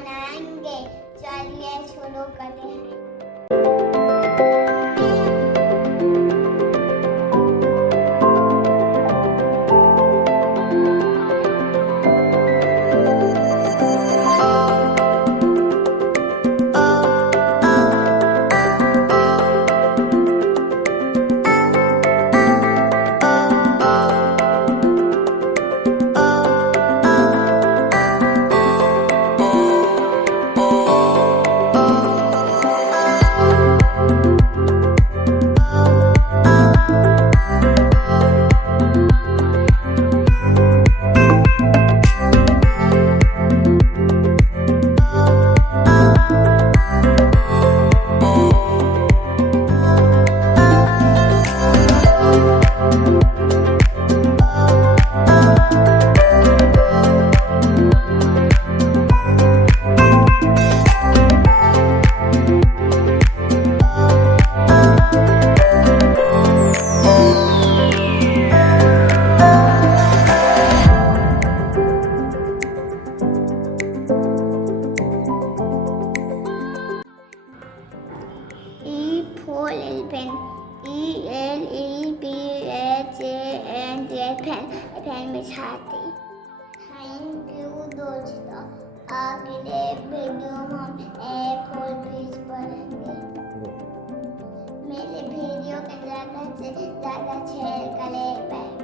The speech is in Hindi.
मनाएंगे। चलिए शुरू करते हैं। E for elephant. ELEPHANT pen में छाती। थैंक यू दोस्तों। अगले वीडियो हम ए फॉर फिश पढ़ेंगे। मेरे वीडियो को ज़्यादा से ज़्यादा शेयर करें।